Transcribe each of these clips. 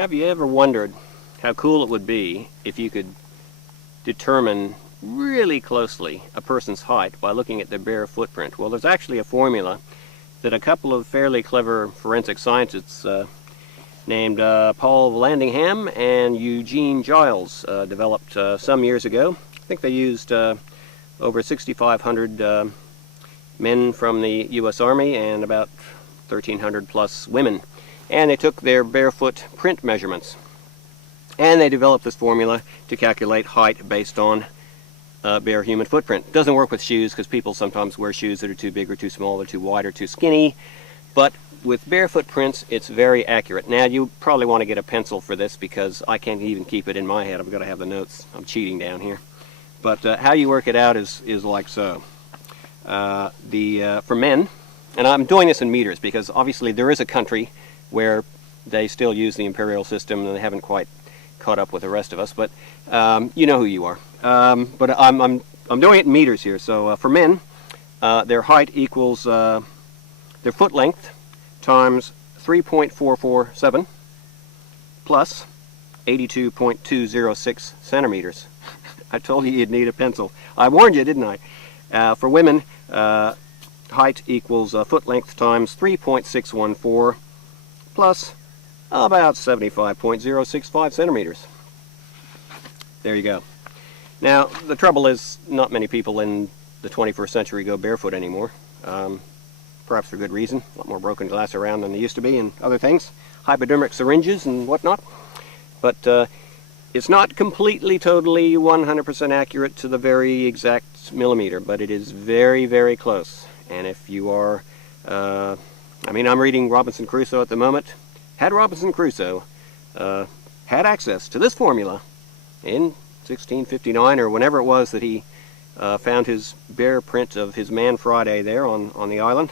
Have you ever wondered how cool it would be if you could determine really closely a person's height by looking at their bare footprint? Well, there's actually a formula that a couple of fairly clever forensic scientists named Paul Vallandigham and Eugene Giles developed some years ago. I think they used over 6,500 men from the U.S. Army and about 1,300 plus women. And they took their barefoot print measurements. And they developed this formula to calculate height based on bare human footprint. It doesn't work with shoes because people sometimes wear shoes that are too big or too small or too wide or too skinny. But with bare footprints, it's very accurate. Now, you probably want to get a pencil for this because I can't even keep it in my head. I've got to have the notes. I'm cheating down here. But how you work it out is like so. For men, and I'm doing this in meters because obviously there is a country where they still use the imperial system and they haven't quite caught up with the rest of us, but you know who you are. But I'm doing it in meters here. So for men, their height equals their foot length times 3.447 plus 82.206 centimeters. I told you you'd need a pencil. I warned you, didn't I? For women, height equals foot length times 3.614 plus about 75.065 centimeters. There you go. Now, the trouble is not many people in the 21st century go barefoot anymore. Perhaps for good reason. A lot more broken glass around than there used to be and other things. Hypodermic syringes and whatnot. But it's not completely, totally, 100% accurate to the very exact millimeter, but it is very, very close. And if you are, I'm reading Robinson Crusoe at the moment. Had Robinson Crusoe had access to this formula in 1659 or whenever it was that he found his bare print of his man Friday there on the island,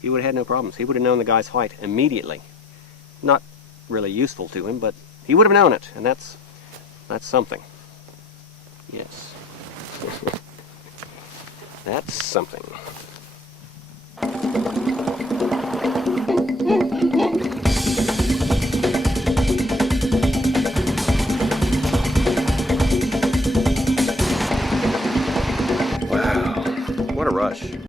he would have had no problems. He would have known the guy's height immediately. Not really useful to him, but he would have known it, and that's something. Yes. That's something.